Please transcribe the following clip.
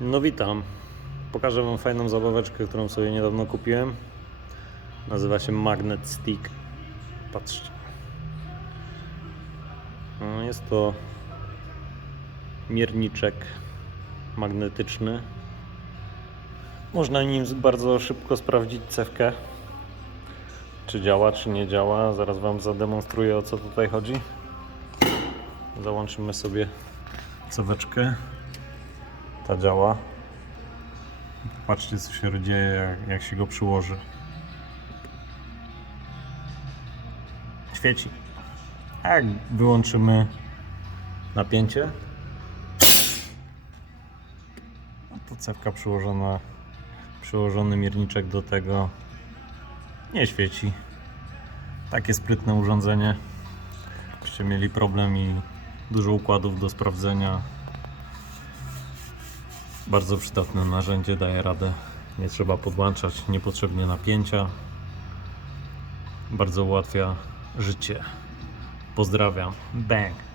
No witam. Pokażę Wam fajną zabaweczkę, którą sobie niedawno kupiłem. Nazywa się Magnet Stick. Patrzcie. No, jest to mierniczek magnetyczny. Można nim bardzo szybko sprawdzić cewkę. Czy działa, czy nie działa. Zaraz Wam zademonstruję o co tutaj chodzi. Załączymy sobie ceweczkę. Ta działa. Patrzcie co się dzieje jak, jak się go przyłoży. Świeci. A jak wyłączymy napięcie, no to cewka przyłożona, przyłożony mierniczek do tego nie świeci. Takie sprytne urządzenie. Jakbyście mieli problem i dużo układów do sprawdzenia, bardzo przydatne narzędzie, daje radę. Nie trzeba podłączać niepotrzebnie napięcia. Bardzo ułatwia życie. Pozdrawiam. Bang.